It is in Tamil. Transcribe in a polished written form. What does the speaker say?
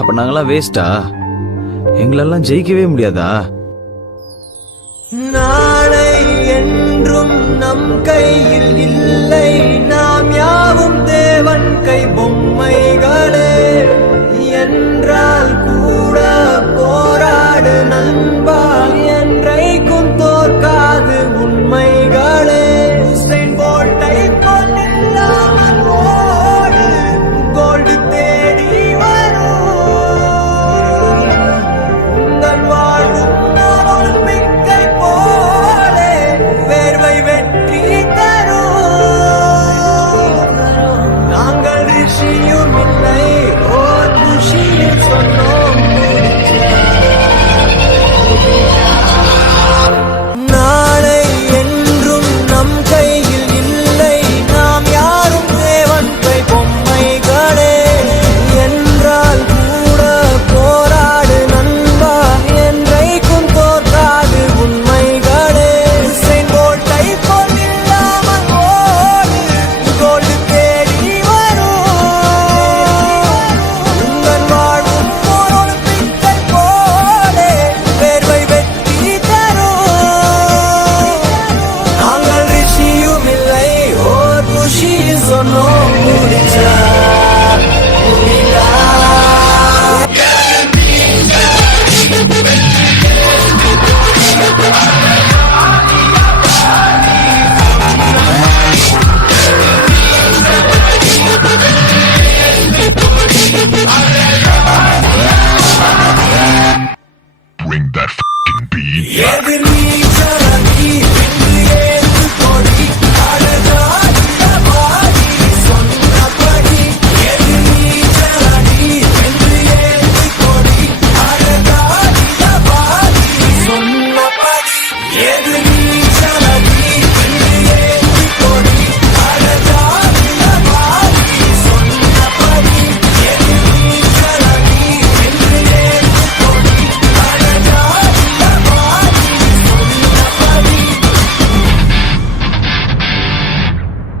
அப்ப நாங்கெல்லாம் வேஸ்டா? எங்களெல்லாம் ஜெயிக்கவே முடியாதா? நாளை என்றும் நம் கையில் இல்லை, நாம் யாவும் தேவன் கை பொம்மைகளே. என்றால் கூட போராடு நண்பா, என்றைக்கும் தோற்காது உண்மைகளே. போட்டை போட்டில்லாமல் ஓடு, கோல்டு தேடி வரும். உங்கள் வாழும் ஒலிம்பிக்கை போலே வேர்வை வெற்றி தரும். நாங்கள் ரிஷியும் இல்லை, ஓர் குஷியில் சொன்னோம். நாளை என்றும் நம் கையில் இல்லை, நாம் யாரும் தேவன் கை பொம்மைகளே. என்றால் கூட போராடு நண்பா, என்றைக்கும் தோற்காது உண்மைகளே. போட்டை போல் இல்லாமல் ஓடு, கோல்டு தேடி வரும். உங்கள் வாழும் ஓர் ஒலிம்பிக்கை போலே வேர்வை வெற்றி தரும். நாங்கள் ரிஷியும் இல்லை, ஓர் குஷியில் சொன்னோம் முடிச்சா.